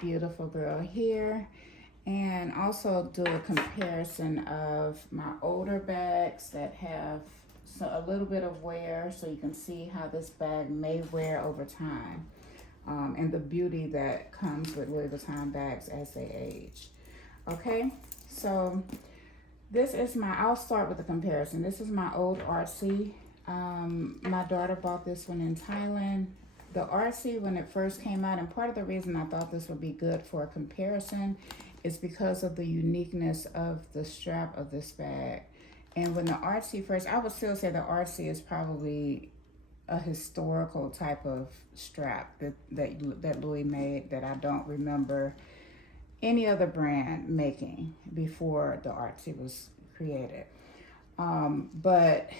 beautiful girl here, and also do a comparison of my older bags that have a little bit of wear, so you can see how this bag may wear over time, and the beauty that comes with Louis Vuitton bags as they age. Okay, so I'll start with the comparison. This is my old RC. My daughter bought this one in Thailand. The RC, when it first came out, and part of the reason I thought this would be good for a comparison is because of the uniqueness of the strap of this bag. And when the RC first, I would still say the RC is probably a historical type of strap that Louis made that I don't remember any other brand making before the RC was created. But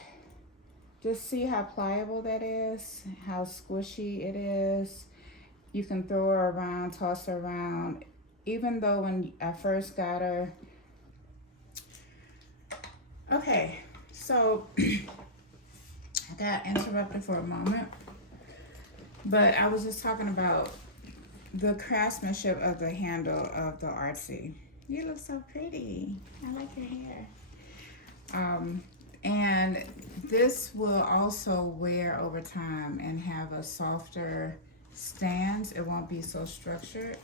just see how pliable that is, how squishy it is. You can throw her around, toss her around. Even though when I first got her, okay, so I got interrupted for a moment, but I was just talking about the craftsmanship of the handle of the RC. You look so pretty. I like your hair. And this will also wear over time and have a softer stance. It won't be so structured,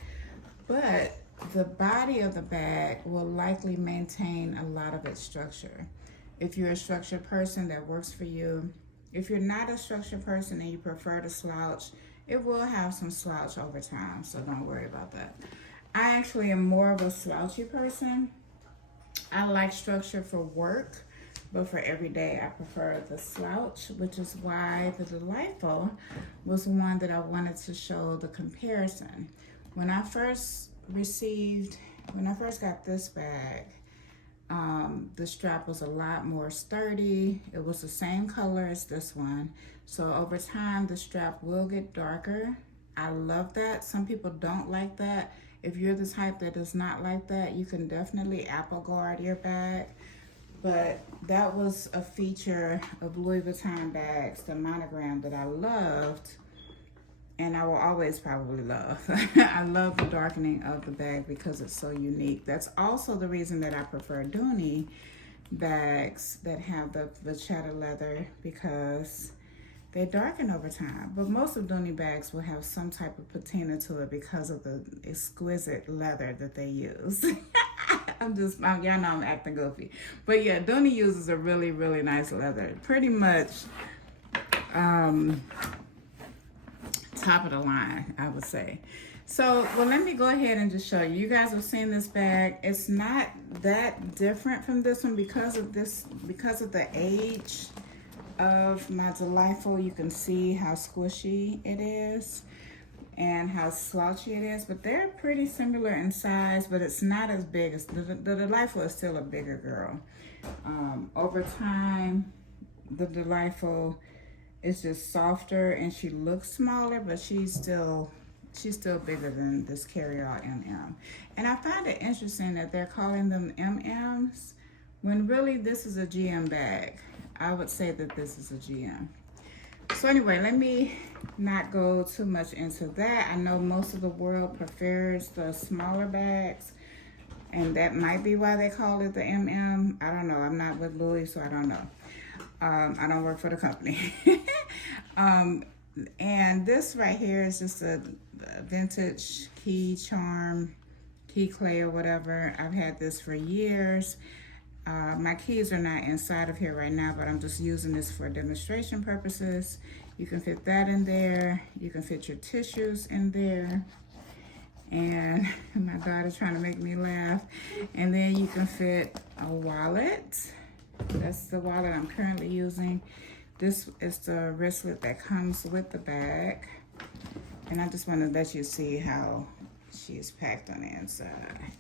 but the body of the bag will likely maintain a lot of its structure. If you're a structured person, that works for you. If you're not a structured person and you prefer to slouch, it will have some slouch over time, so don't worry about that. I actually am more of a slouchy person. I like structure for work, but for every day I prefer the slouch, which is why the Delightful was one that I wanted to show the comparison. When I first got this bag, the strap was a lot more sturdy. It was the same color as this one. So over time, the strap will get darker. I love that. Some people don't like that. If you're the type that does not like that, you can definitely Apple Guard your bag. But that was a feature of Louis Vuitton bags, the monogram, that I loved, and I will always probably love. I love the darkening of the bag because it's so unique. That's also the reason that I prefer Dooney bags that have the vachetta leather, because they darken over time. But most of Dooney bags will have some type of patina to it because of the exquisite leather that they use. Y'all know I'm acting goofy. But yeah, Dooney uses a really, really nice leather. Pretty much top of the line, I would say. So, well, let me go ahead and just show you. You guys have seen this bag. It's not that different from this one because of the age of my Delightful. You can see how squishy it is and how slouchy it is, but they're pretty similar in size, but it's not as big as the Delightful is still a bigger girl. Over time, the Delightful is just softer and she looks smaller, but she's still bigger than this carry-out MM. And I find it interesting that they're calling them MMs when really this is a GM bag. I would say that this is a GM. So anyway, let me not go too much into that. I know most of the world prefers the smaller bags, and that might be why they call it the MM. I don't know. I'm not with Louis, so I don't know. I don't work for the company. And this right here is just a vintage key charm, key clay or whatever. I've had this for years. My keys are not inside of here right now, but I'm just using this for demonstration purposes. You can fit that in there. You can fit your tissues in there. And my daughter's trying to make me laugh. And then you can fit a wallet. That's the wallet I'm currently using. This is the wristlet that comes with the bag. And I just want to let you see how she's packed on the inside.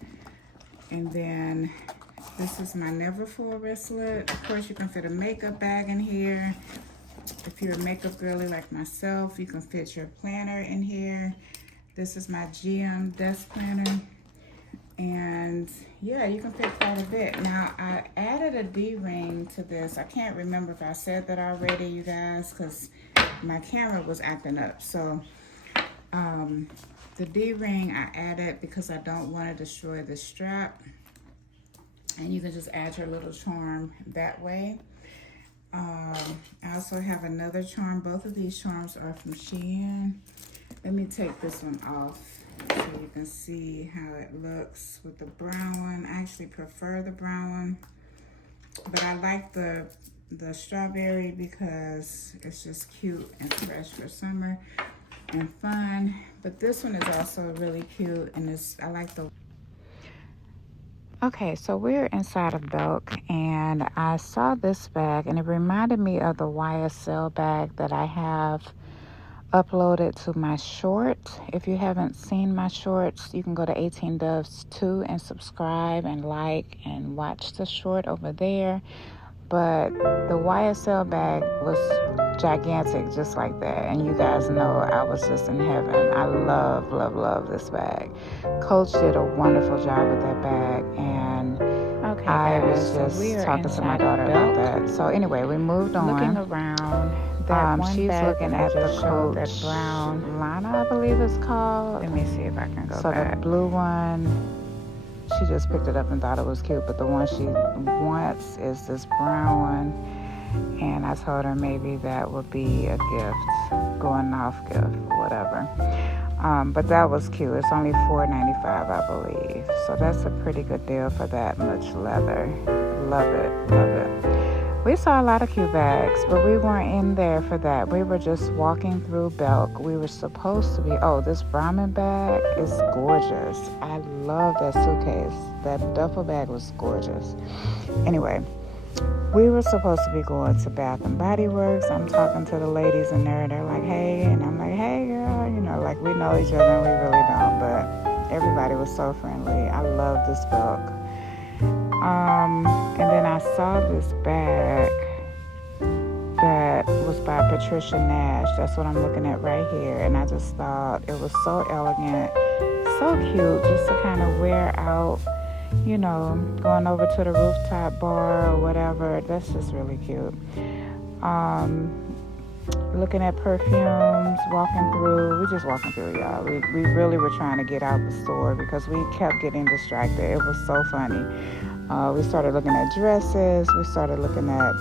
And then this is my Never Full wristlet. Of course, you can fit a makeup bag in here. If you're a makeup girly like myself, you can fit your planner in here. This is my GM desk planner. And yeah, you can fit quite a bit. Now, I added a D-ring to this. I can't remember if I said that already, you guys, because my camera was acting up. So The D-ring I added because I don't want to destroy the strap. And you can just add your little charm that way. I also have another charm. Both of these charms are from Shein. Let me take this one off so you can see how it looks with the brown one. I actually prefer the brown one, but I like the strawberry because it's just cute and fresh for summer and fun. But this one is also really cute, and I like the... Okay, so we're inside of Belk, and I saw this bag, and it reminded me of the YSL bag that I have uploaded to my short. If you haven't seen my shorts, you can go to 18 Doves 2 and subscribe and like and watch the short over there. But the YSL bag was gigantic, just like that. And you guys know I was just in heaven. I love, love, love this bag. Coach did a wonderful job with that bag. And okay, I was just talking to my daughter about that. So anyway, we moved on. Looking around. She's looking at the Coach, that brown Lana, I believe it's called. Let me see if I can go back. So the blue one, she just picked it up and thought it was cute, but the one she wants is this brown one. And I told her maybe that would be a gift, going off gift, whatever. But that was cute. It's only $4.95, I believe. So that's a pretty good deal for that much leather. Love it, love it. We saw a lot of cute bags, but we weren't in there for that. We were just walking through Belk. We were supposed to be... Oh, this Brahmin bag is gorgeous. I love that suitcase. That duffel bag was gorgeous. Anyway, we were supposed to be going to Bath and Body Works. I'm talking to the ladies in there, and they're like, hey. And I'm like, hey, girl. You know, like we know each other and we really don't. But everybody was so friendly. I love this Belk. And then I saw this bag that was by Patricia Nash. That's what I'm looking at right here. And I just thought it was so elegant, so cute, just to kind of wear out, you know, going over to the rooftop bar or whatever. That's just really cute. Looking at perfumes, walking through. We're just walking through, y'all. We really were trying to get out the store because we kept getting distracted. It was so funny. We started looking at dresses. We started looking at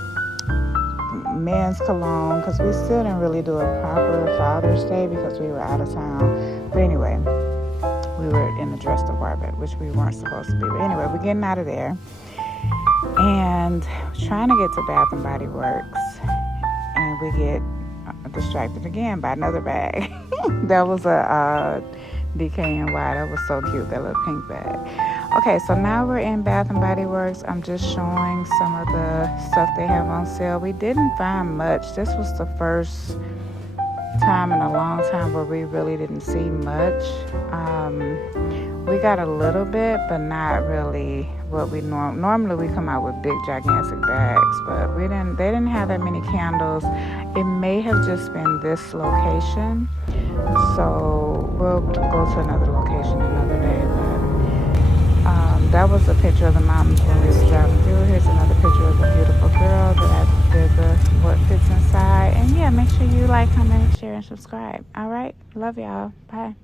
men's cologne because we still didn't really do a proper Father's Day because we were out of town. But anyway, we were in the dress department, which we weren't supposed to be. But anyway, we're getting out of there and trying to get to Bath and Body Works, and we get distracted again by another bag. That was a DKNY. That was so cute, that little pink bag. Okay, so now we're in Bath and Body Works. I'm just showing some of the stuff they have on sale. We didn't find much. This was the first time in a long time where we really didn't see much. We got a little bit, but not really what we normally we come out with big gigantic bags, but they didn't have that many candles. It may have just been this location, so we'll go to another location another day. But that was a picture of the mountains when we were driving through. Here's another picture of the beautiful girl that I did what fits inside. And yeah, make sure you like, comment, share, and subscribe. All right, love y'all. Bye.